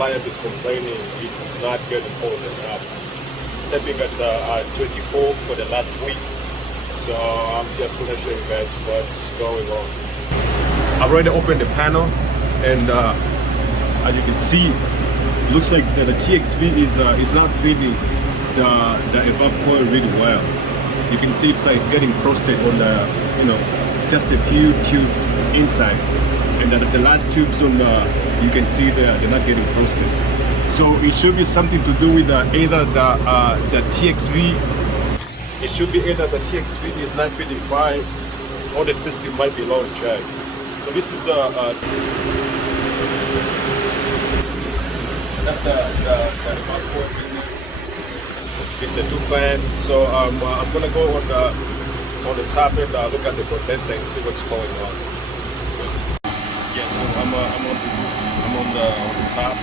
client is complaining it's not getting folded up. It's stepping at 24 for the last week. So I'm just gonna show you guys what's going on. I've already opened the panel, and as you can see, looks like the TXV is not feeding the evap coil really well. You can see it's getting frosted on the, just a few tubes inside, and the last tubes on you can see they're not getting frosted. So it should be something to do with either the TXV. It should be either the TXV is not feeding fine, or the system might be low in charge. So this is that's the evap coil. It's a 2-fan, so I'm gonna go on the top and look at the condenser and see what's going on. Yeah, so I'm on the top,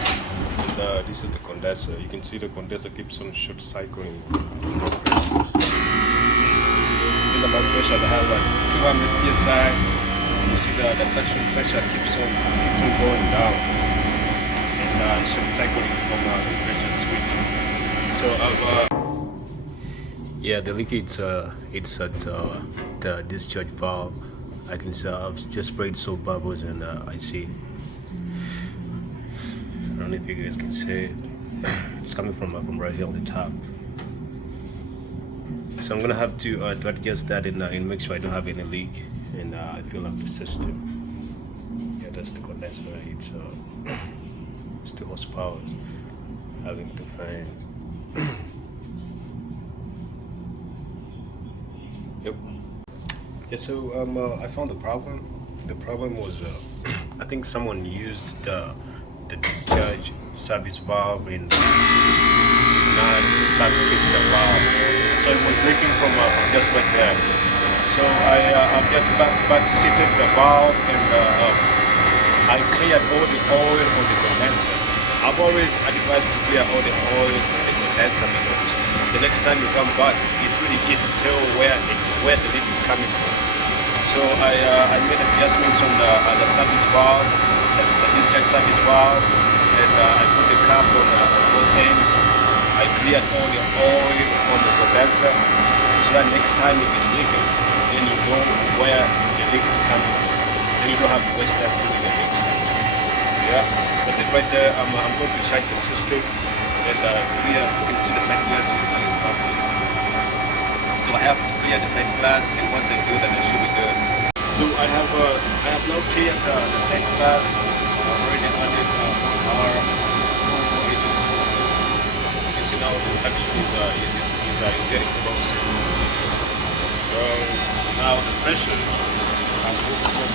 and this is the condenser. You can see the condenser keeps on short cycling. In the blood pressure, I have 200 psi. You see the suction pressure keeps on going down, and short cycling from the pressure switch. So yeah, the leakage it's at the discharge valve. I can see I've just sprayed soap bubbles, and I see. I don't know if you guys can see it. It's coming from right here on the top. So I'm gonna have to adjust that and make sure I don't have any leak, and I fill up the system. Yeah, that's the condenser. It's 2 horsepower, having 2 fans. Yep. Yeah, so I found the problem. The problem was I think someone used the discharge service valve and not backseat the valve, so it was leaking from just right there. So I've just backseated the valve, and I cleared all the oil on the condenser. I've always advised to clear all the oil on the condenser, because the next time you come back, it's really easy to tell where the leak is coming from. So I made adjustments on the service valve, the discharge service valve, and I put the cap on both ends. I cleared all the oil on the condenser, so that next time if it's leaking, then you know where the leak is coming from. Then you don't have to waste time doing it next time. Yeah, that's it right there. I'm going to check the system, and clear. You can see the side glass is properly. So I have to clear the side glass, and once I do that, I should be good. So I have now cleared the side glass. I've already added our into the system. You can see now the suction is getting close. So now the pressure, I'm moving from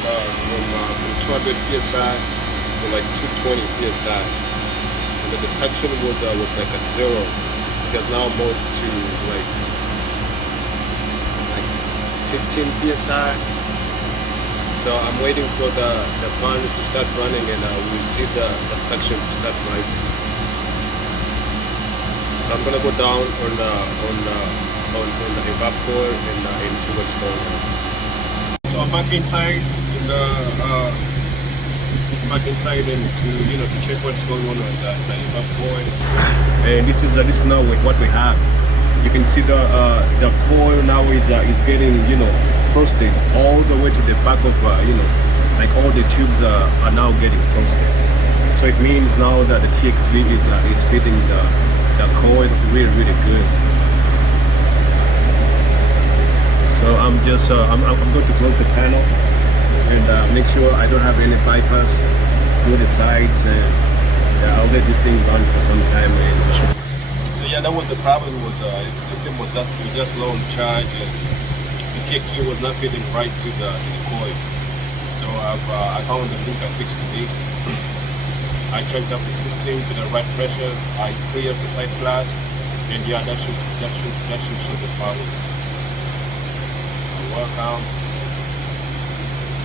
200 psi to like 220 psi. And then the suction was like at 0. It has now moved to like 15 psi. So I'm waiting for the fans to start running, and we'll see the suction to start rising. So I'm gonna go down on the evap coil and see what's going on. So I'm back inside and to check what's going on with the evap coil. And this is now what we have. You can see the coil now is getting frosted all the way to the back of like all the tubes are now getting frosted. So it means now that the TXV is feeding the coil really good. So I'm just I'm going to close the panel and make sure I don't have any bypass through the sides. I'll let this thing run for some time and show. So yeah, that was the problem. Was the system was just low on charge, and the TXV was not feeding right to the coil. So I found the leak. I fixed the leak. I checked up the system to the right pressures. I cleared the side glass, and yeah, that should show the problem. Welcome.